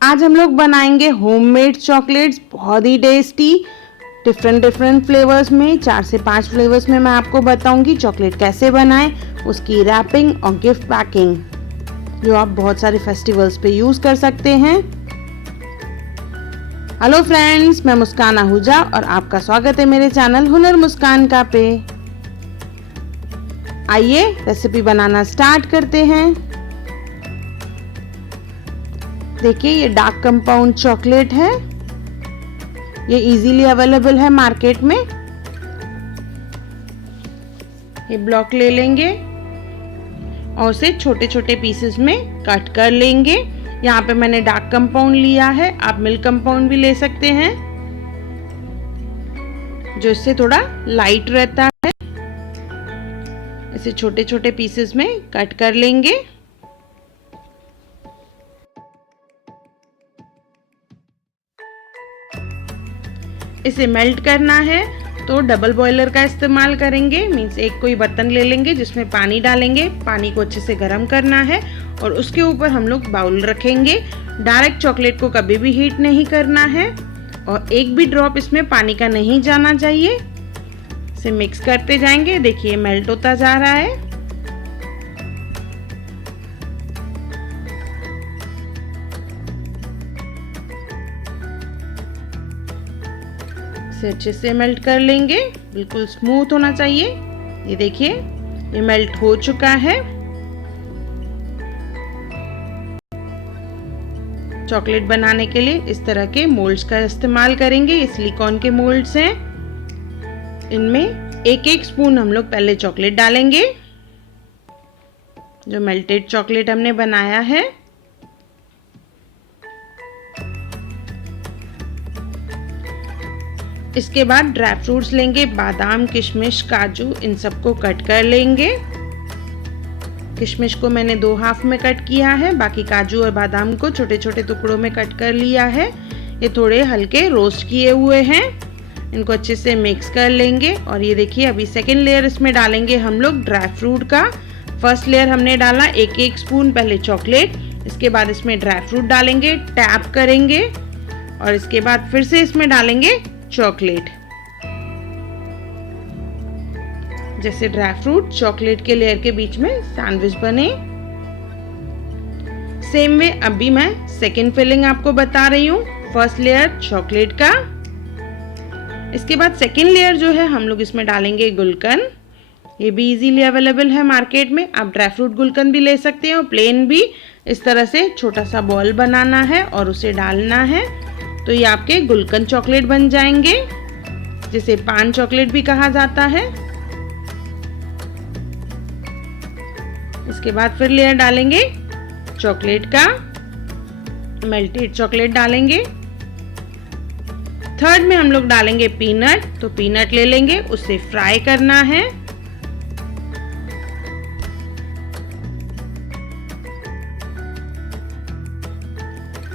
आज हम लोग बनाएंगे होममेड चॉकलेट्स, बहुत ही टेस्टी। डिफरेंट फ्लेवर्स में 4 से 5 फ्लेवर्स में मैं आपको बताऊंगी चॉकलेट कैसे बनाएं, उसकी रैपिंग और गिफ्ट पैकिंग जो आप बहुत सारे फेस्टिवल्स पे यूज कर सकते हैं। हेलो फ्रेंड्स, मैं मुस्कान आहूजा और आपका स्वागत है मेरे चैनल हुनर मुस्कान का पे। आइए रेसिपी बनाना स्टार्ट करते हैं। देखिए ये डार्क कंपाउंड चॉकलेट है, ये इजीली अवेलेबल है मार्केट में। ये ब्लॉक ले लेंगे और उसे छोटे छोटे पीसेस में कट कर लेंगे। यहाँ पे मैंने डार्क कंपाउंड लिया है, आप मिल्क कंपाउंड भी ले सकते हैं जो इससे थोड़ा लाइट रहता है। इसे छोटे छोटे पीसेस में कट कर लेंगे। इसे मेल्ट करना है तो डबल बॉयलर का इस्तेमाल करेंगे। मीन्स एक कोई बर्तन ले लेंगे जिसमें पानी डालेंगे, पानी को अच्छे से गर्म करना है और उसके ऊपर हम लोग बाउल रखेंगे। डायरेक्ट चॉकलेट को कभी भी हीट नहीं करना है और एक भी ड्रॉप इसमें पानी का नहीं जाना चाहिए। इसे मिक्स करते जाएंगे। देखिए मेल्ट होता जा रहा है। इसे अच्छे से मेल्ट कर लेंगे, बिल्कुल स्मूथ होना चाहिए। ये देखिए ये मेल्ट हो चुका है। चॉकलेट बनाने के लिए इस तरह के मोल्ड्स का इस्तेमाल करेंगे। ये सिलिकॉन के मोल्ड्स हैं। इनमें एक एक स्पून हम लोग पहले चॉकलेट डालेंगे, जो मेल्टेड चॉकलेट हमने बनाया है। इसके बाद ड्राई फ्रूट्स लेंगे, बादाम, किशमिश, काजू, इन सबको कट कर लेंगे। किशमिश को मैंने 2 हाफ में कट किया है, बाकी काजू और बादाम को छोटे छोटे टुकड़ों में कट कर लिया है। ये थोड़े हल्के रोस्ट किए हुए हैं। इनको अच्छे से मिक्स कर लेंगे और ये देखिए अभी सेकेंड लेयर इसमें डालेंगे हम लोग ड्राई फ्रूट का। फर्स्ट लेयर हमने डाला एक एक स्पून पहले चॉकलेट, इसके बाद इसमें ड्राई फ्रूट डालेंगे, टैप करेंगे और इसके बाद फिर से इसमें डालेंगे चॉकलेट। जैसे ड्राई फ्रूट चॉकलेट के लेयर के बीच में सैंडविच बने। सेम वे अभी मैं सेकेंड फिलिंग आपको बता रही हूँ। फर्स्ट लेयर चॉकलेट का, इसके बाद सेकेंड लेयर जो है हम लोग इसमें डालेंगे गुलकंद। ये भी इजीली अवेलेबल है मार्केट में, आप ड्राई फ्रूट गुलकंद भी ले सकते हैं और प्लेन भी। इस तरह से छोटा सा बॉल बनाना है और उसे डालना है तो ये आपके गुलकंद चॉकलेट बन जाएंगे, जिसे पान चॉकलेट भी कहा जाता है। इसके बाद फिर लेयर डालेंगे चॉकलेट का, मेल्टेड चॉकलेट डालेंगे। थर्ड में हम लोग डालेंगे पीनट, तो पीनट ले लेंगे, उसे फ्राई करना है।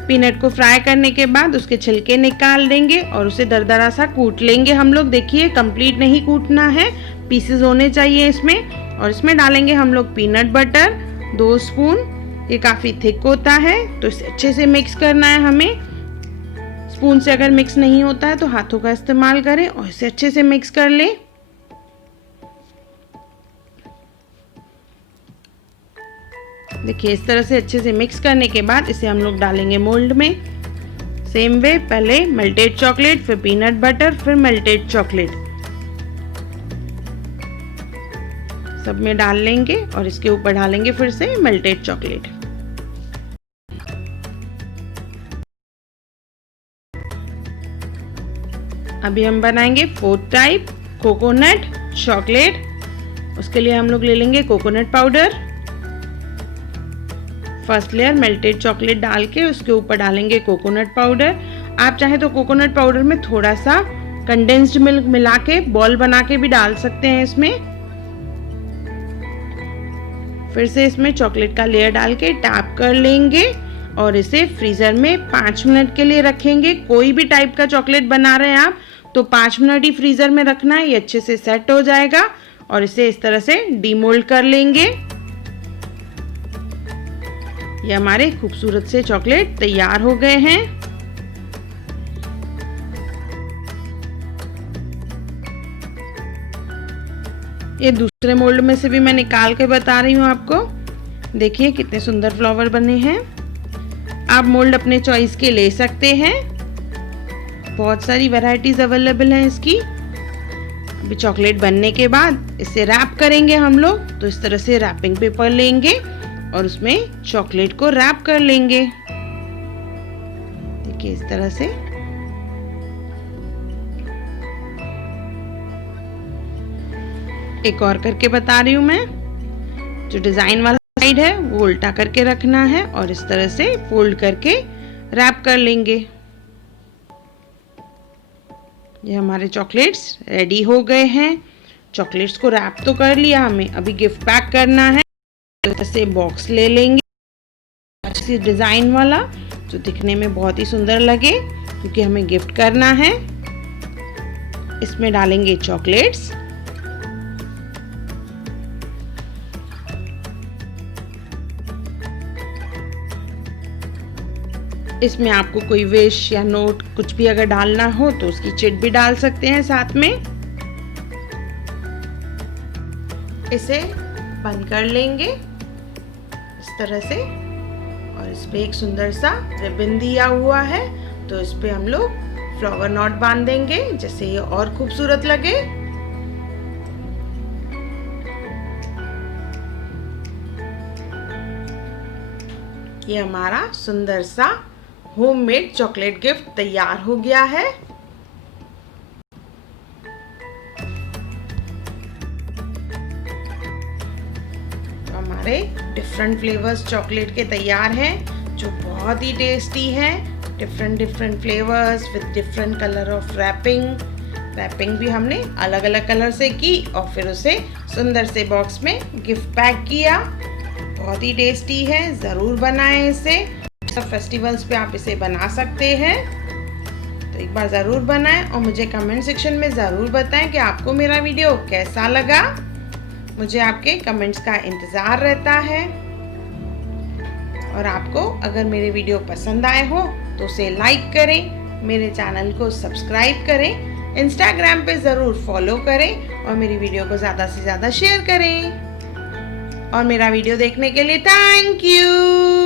पीनट को फ्राई करने के बाद उसके छिलके निकाल देंगे और उसे दरदरा सा कूट लेंगे हम लोग। देखिए कंप्लीट नहीं कूटना है, पीसेस होने चाहिए इसमें। और इसमें डालेंगे हम लोग पीनट बटर 2 स्पून। ये काफ़ी थिक होता है तो इसे अच्छे से मिक्स करना है हमें। स्पून से अगर मिक्स नहीं होता है तो हाथों का इस्तेमाल करें और इसे अच्छे से मिक्स कर लें। देखिए इस तरह से अच्छे से मिक्स करने के बाद इसे हम लोग डालेंगे मोल्ड में। सेम वे पहले मेल्टेड चॉकलेट, फिर पीनट बटर, फिर मेल्टेड चॉकलेट सब में डाल लेंगे और इसके ऊपर डालेंगे फिर से मेल्टेड चॉकलेट। अभी हम बनाएंगे 4th टाइप कोकोनट चॉकलेट। उसके लिए हम लोग ले लेंगे coconut powder. First layer melted chocolate डाल के उसके ऊपर डालेंगे कोकोनट पाउडर। आप चाहे तो कोकोनट पाउडर में थोड़ा सा कंडेंस्ड मिल्क मिला के बॉल बना के भी डाल सकते हैं इसमें। फिर से इसमें चॉकलेट का लेयर डाल के टैप कर लेंगे और इसे फ्रीजर में 5 मिनट के लिए रखेंगे। कोई भी टाइप का चॉकलेट बना रहे हैं आप तो 5 मिनट ही फ्रीजर में रखना है, ये अच्छे से सेट हो जाएगा। और इसे इस तरह से डीमोल्ड कर लेंगे। ये हमारे खूबसूरत से चॉकलेट तैयार हो गए हैं। ये दूसरे मोल्ड में से भी मैं निकाल के बता रही हूँ आपको। देखिए कितने सुंदर फ्लावर बने हैं। आप मोल्ड अपने चॉइस के ले सकते हैं, बहुत सारी वैरायटीज अवेलेबल हैं इसकी। अभी चॉकलेट बनने के बाद इसे रैप करेंगे हम लोग। तो इस तरह से रैपिंग पेपर लेंगे और उसमें चॉकलेट को रैप कर लेंगे। देखिए इस तरह से। एक और करके बता रही हूँ मैं। जो डिजाइन वाला साइड है वो उल्टा करके रखना है और इस तरह से फोल्ड करके रैप कर लेंगे। ये हमारे चॉकलेट्स रेडी हो गए हैं। चॉकलेट्स को रैप तो कर लिया, हमें अभी गिफ्ट पैक करना है। ऐसे बॉक्स ले लेंगे अच्छी डिजाइन वाला, जो दिखने में बहुत ही सुंदर लगे, क्योंकि हमें गिफ्ट करना है। इसमें डालेंगे चॉकलेट्स। इसमें आपको कोई विश या नोट कुछ भी अगर डालना हो तो उसकी चिट भी डाल सकते हैं साथ में। इसे बंद कर लेंगे इस तरह से, और इस पे एक सुंदर सा रिबन दिया हुआ है, तो इस पे हम लोग फ्लावर नॉट बांध देंगे जिससे ये और खूबसूरत लगे। ये हमारा सुंदर सा होममेड चॉकलेट गिफ्ट तैयार हो गया है। तो हमारे डिफरेंट फ्लेवर्स चॉकलेट के तैयार हैं, जो बहुत ही टेस्टी हैं। Different flavours with different colour of wrapping भी हमने अलग अलग कलर से की और फिर उसे सुंदर से बॉक्स में गिफ्ट पैक किया। बहुत ही टेस्टी है, ज़रूर बनाएं इसे। सब फेस्टिवल्स पे आप इसे बना सकते हैं, तो एक बार ज़रूर बनाएं और मुझे कमेंट सेक्शन में ज़रूर बताएं कि आपको मेरा वीडियो कैसा लगा। मुझे आपके कमेंट्स का इंतज़ार रहता है। और आपको अगर मेरे वीडियो पसंद आए हो तो उसे लाइक करें, मेरे चैनल को सब्सक्राइब करें, इंस्टाग्राम पे ज़रूर फॉलो करें और मेरी वीडियो को ज़्यादा से ज़्यादा शेयर करें। और मेरा वीडियो देखने के लिए थैंक यू।